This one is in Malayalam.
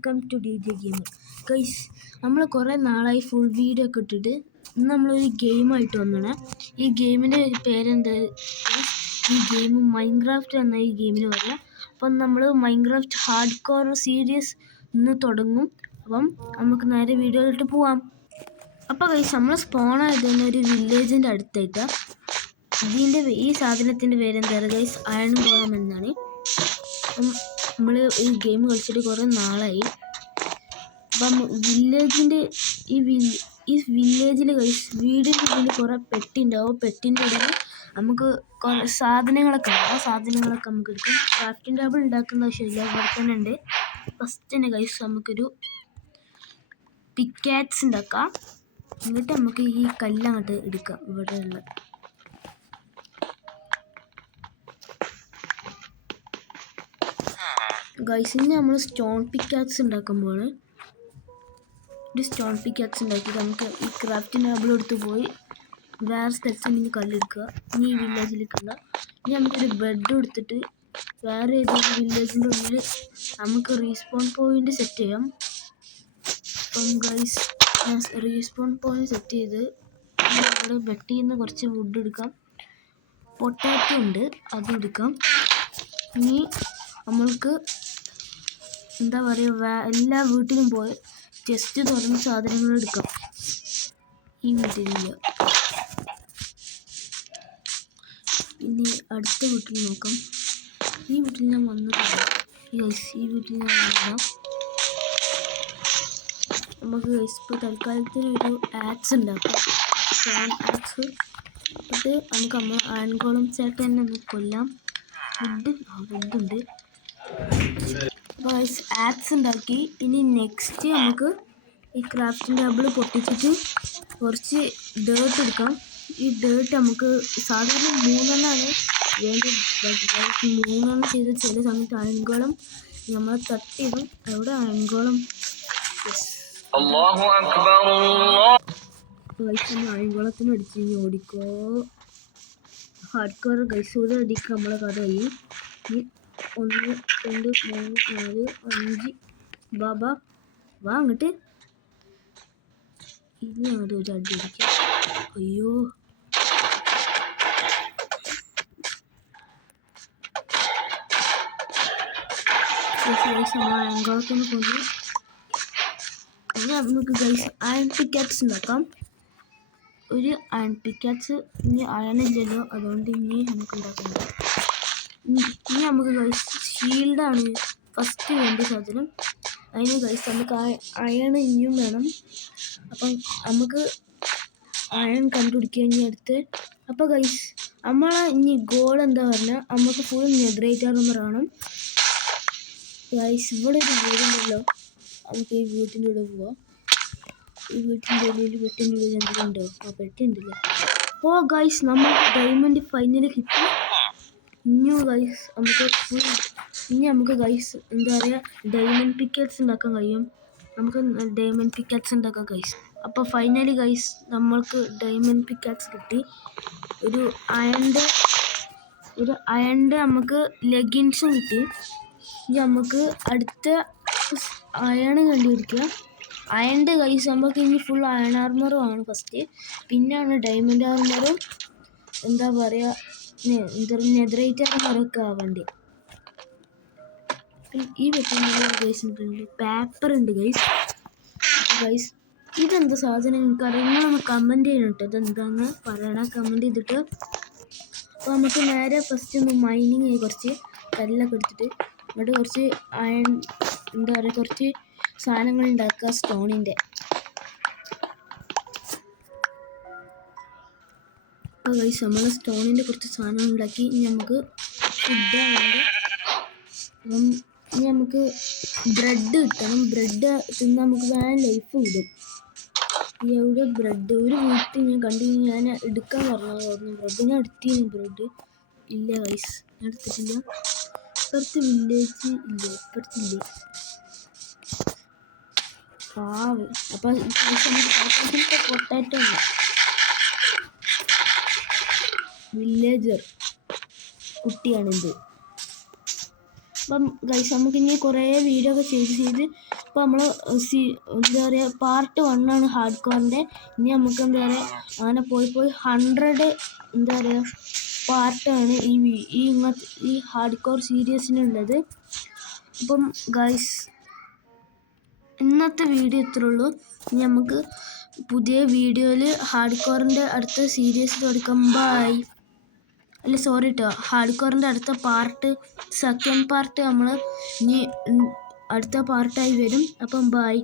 Welcome to DJ Gamer. Guys, നമ്മൾ കുറേ നാളായി ഫുൾ വീഡിയോ ഒക്കെ ഇട്ടിട്ട് ഇന്ന് നമ്മളൊരു ഗെയിമായിട്ട് വന്നതാണ്. ഈ ഗെയിമിൻ്റെ പേരെന്താ? ഈ ഗെയിം മൈൻക്രാഫ്റ്റ് എന്ന ഈ ഗെയിമിന് പറയാം. അപ്പം നമ്മൾ മൈൻക്രാഫ്റ്റ് ഹാർഡ് കോർ സീരീസ് ഇന്ന് തുടങ്ങും. അപ്പം നമുക്ക് നേരെ വീഡിയോയിലിട്ട് പോവാം. അപ്പോൾ ഗൈസ്, നമ്മൾ സ്പോണായത് തന്നെ ഒരു വില്ലേജിൻ്റെ അടുത്തായിട്ടാണ്. ഈ സാധനത്തിൻ്റെ പേരെന്താ ഗൈസ്? അയൺ ഗോളം എന്നാണ്. നമ്മൾ ഈ ഗെയിം കളിച്ചിട്ട് കുറേ നാളായി. അപ്പം വില്ലേജിൻ്റെ ഈ വില്ലേജിൽ വീടിൻ്റെ ഉള്ളിൽ കുറേ പെട്ടിണ്ടാവും. പെട്ടിൻ്റെ ഉള്ളിൽ നമുക്ക് കുറേ സാധനങ്ങളൊക്കെ ഉണ്ട്. ആ സാധനങ്ങളൊക്കെ നമുക്ക് എടുക്കും. ക്രാഫ്റ്റിംഗ് ടേബിൾ ഉണ്ടാക്കുന്ന ആവശ്യമില്ല, ഇവിടെ തന്നെ ഉണ്ട്. ഫസ്റ്റ് തന്നെ ഗൈസ് നമുക്കൊരു പിക്കാക്സ് ഉണ്ടാക്കാം. എന്നിട്ട് നമുക്ക് ഈ കല്ലങ്ങോട്ട് എടുക്കാം. ഇവിടെയുള്ള ഗൈസിന് നമ്മൾ സ്റ്റോൺ പിക്കാക്സ് ഉണ്ടാക്കുമ്പോൾ ഒരു സ്റ്റോൺ പിക്കാക്സ് ഉണ്ടാക്കിയിട്ട് നമുക്ക് ഈ ക്രാഫ്റ്റിംഗ് ടേബിൾ എടുത്ത് പോയി വേറെ സ്ഥലത്തുണ്ടെങ്കിൽ കല്ലെടുക്കുക. ഇനി ഈ വില്ലേജിലേക്കുള്ള ഇനി നമുക്കൊരു ബെഡ് എടുത്തിട്ട് വേറെ ഏതെങ്കിലും വില്ലേജിൻ്റെ ഉള്ളിൽ നമുക്ക് റീസ്പോൺ പോയിൻ്റ് സെറ്റ് ചെയ്യാം. അപ്പം ഗൈസ്, റീസ്പോൺ പോയിൻ്റ് സെറ്റ് ചെയ്ത് ഇവിടെ ബെട്ടിൽ നിന്ന് കുറച്ച് വുഡ് എടുക്കാം. പൊട്ടാറ്റോ ഉണ്ട്, അതും എടുക്കാം. ഇനി നമ്മൾക്ക് എന്താ പറയുക, എല്ലാ വീട്ടിലും പോയി ജസ്റ്റ് തുറന്ന സാധനങ്ങൾ എടുക്കാം. ഈ വീട്ടിലില്ല. ഇനി അടുത്ത വീട്ടിൽ നോക്കാം. ഈ വീട്ടിൽ ഞാൻ വന്നതാണ്. ഈ വീട്ടിൽ ഞാൻ വന്നതാണ്. നമുക്ക് ഇപ്പോൾ തൽക്കാലത്തിന് ഒരു ആക്സ് ഉണ്ടാക്കാം. സ്റ്റോൺ ആക്സ് ഇത് നമുക്ക് അയൺകോളം ചേട്ടൻ തന്നെ ഒന്ന് കൊല്ലാം. വുഡുണ്ട്. അപ്പോൾ ആക്സ് ഉണ്ടാക്കി. ഇനി നെക്സ്റ്റ് നമുക്ക് ഈ ക്രാഫ്റ്റിംഗ് ടേബിൾ പൊട്ടിച്ചിട്ട് കുറച്ച് ഡേർട്ട് എടുക്കാം. ഈ ഡേർട്ട് നമുക്ക് സാധാരണ 3 എണ്ണമാണ് വേണ്ടി. 3 എണ്ണം ചെയ്ത് ചില സമയത്ത് അയൺകോളം നമ്മൾ തട്ടിയിടും. എവിടെ അയൺകോളം? അയൺകോളത്തിന് അടിച്ച് കഴിഞ്ഞ് ഓടിക്കോ. ഹാർഡ് കോർ ഗൈസൂടെ അടിക്കുക. നമ്മളെ കഥ കഴിയും. 1 2 3 4 5 വാ അങ്ങോട്ട്. ഇനി അങ്ങോട്ട് ഒരു അടി അടിക്കാം. അയ്യോ, അയൺകോളത്തിന് കൊണ്ട് നമുക്ക് ഗൈസ് അയൺ പിക്കാക്സ് ഉണ്ടാക്കാം. ഒരു അയൺ പിക്കാക്സ് ഇനി അയണില്ലല്ലോ, അതുകൊണ്ട് ഇനി നമുക്ക് ഉണ്ടാക്കാം. ഇനി നമുക്ക് ഗൈസ് ഷീൽഡാണ് ഫസ്റ്റ് വേണ്ട സാധനം. അതിന് ഗൈസ് നമുക്ക് അയൺ ഇനിയും വേണം. അപ്പം നമുക്ക് അയൺ കണ്ടുപിടിക്കുക ഇനി അടുത്ത്. അപ്പോൾ ഗൈസ് നമ്മളെ ഇനി ഗോൾ എന്താ പറഞ്ഞാൽ നമുക്ക് ഫുൾ നെതറൈറ്റ് ആർമർ വേണം. ഗൈസ് ഇവിടെ ഒരു വീടുണ്ടല്ലോ, നമുക്ക് ഈ വീട്ടിൻ്റെ ഉള്ളിൽ പോവാം. ഈ വീട്ടിൻ്റെ ഉള്ളിൽ പെട്ടിൻ്റെ ഉള്ളിൽ എന്തെങ്കിലും ഉണ്ടോ? ആ പെട്ടി ഉണ്ടല്ലോ. ഓ ഗൈസ്, നമുക്ക് ഡയമണ്ട് ഫൈനൽ കിട്ടി. ഇനി നമുക്ക് ഗൈസ് എന്താ പറയുക, ഡയമണ്ട് പിക്കാക്സ് ഉണ്ടാക്കാൻ കഴിയും. നമുക്ക് ഡയമണ്ട് പിക്കാക്സ് ഉണ്ടാക്കാം ഗൈസ്. അപ്പോൾ ഫൈനലി ഗൈസ് നമ്മൾക്ക് ഡയമണ്ട് പിക്കാക്സ് കിട്ടി. ഒരു അയണിൻ്റെ നമുക്ക് ലെഗിൻസും കിട്ടി. ഇനി നമുക്ക് അടുത്ത അയണ് കണ്ടുപിടിക്കുക. അയണിൻ്റെ ഗൈസ് നമുക്ക് ഇനി ഫുൾ അയൺ ആർമറും ആണ് ഫസ്റ്റ്. പിന്നെയാണ് ഡയമണ്ട് ആർമറും എന്താ പറയുക നെതറൈറ്റ് ആർമറൊക്കെ ആവേണ്ടി. ഈ വെട്ടുന്ന ഗൈസ് പേപ്പർ ഉണ്ട് ഗൈസ്. ഗൈസ് ഇതെന്താ സാധനം എനിക്കറിയാം, നിങ്ങളൊന്ന് കമൻറ്റ് ചെയ്യണം കേട്ടോ. ഇതെന്താന്ന് പറയണം, കമൻറ്റ് ചെയ്തിട്ട്. അപ്പോൾ നമുക്ക് നേരെ ഫസ്റ്റ് ഒന്ന് മൈനിങ് കുറച്ച് കല്ലൊക്കെ എടുത്തിട്ട് എന്നിട്ട് കുറച്ച് അയൺ എന്താ പറയുക കുറച്ച് സാധനങ്ങൾ ഉണ്ടാക്കുക സ്റ്റോണിൻ്റെ. അപ്പോൾ ഗൈസ് നമ്മൾ സ്റ്റോണിൻ്റെ കുറച്ച് സാധനങ്ങൾ ഉണ്ടാക്കി. ഇനി നമുക്ക് ഫുഡാണ് വേണ്ടത്. അപ്പം ഇനി നമുക്ക് ബ്രെഡ് കിട്ടണം. ബ്രെഡ് തിന്നാൽ നമുക്ക് വേറെ ലൈഫ് കിട്ടും. എവിടെ ബ്രെഡ്? ഒരു വീട്ടിൽ ഞാൻ കണ്ടു, ഞാൻ എടുക്കാൻ പറഞ്ഞു ബ്രെഡ്. ഞാൻ എടുത്തിരുന്നു ബ്രെഡ്. ഇല്ല ഗൈസ്, ഞാൻ എടുത്തിട്ടില്ല. ഇപ്പുറത്ത് വില്ലേജ് ഇല്ല, ഇപ്പുറത്തില്ലേ പാവ്. അപ്പം പൊട്ടാറ്റോ ഇല്ല. വില്ലേജർ കുട്ടിയാണിത്. അപ്പം ഗൈസ് നമുക്കിനി കുറേ വീഡിയോ ഒക്കെ ചെയ്ത് ഇപ്പം നമ്മൾ എന്താ പറയുക പാർട്ട് 1 ആണ് ഹാർഡ് കോറിൻ്റെ. ഇനി നമുക്ക് എന്താ പറയുക അങ്ങനെ പോയി 100 എന്താ പറയുക പാർട്ടാണ് ഈ ഹാർഡ് കോർ സീരീസിനുള്ളത്. അപ്പം ഗൈസ് ഇന്നത്തെ വീഡിയോ ഇത്രേ ഉള്ളൂ. ഇനി നമുക്ക് പുതിയ വീഡിയോയിൽ ഹാർഡ് കോറിൻ്റെ അടുത്ത സീരീസ് തുടക്കം. ബൈ. അല്ല സോറി കേട്ടോ, ഹാർഡ് കോറിൻ്റെ അടുത്ത സെക്കൻഡ് പാർട്ട് നമ്മൾ ഇനി അടുത്ത പാർട്ടായി വരും. അപ്പം ബൈ.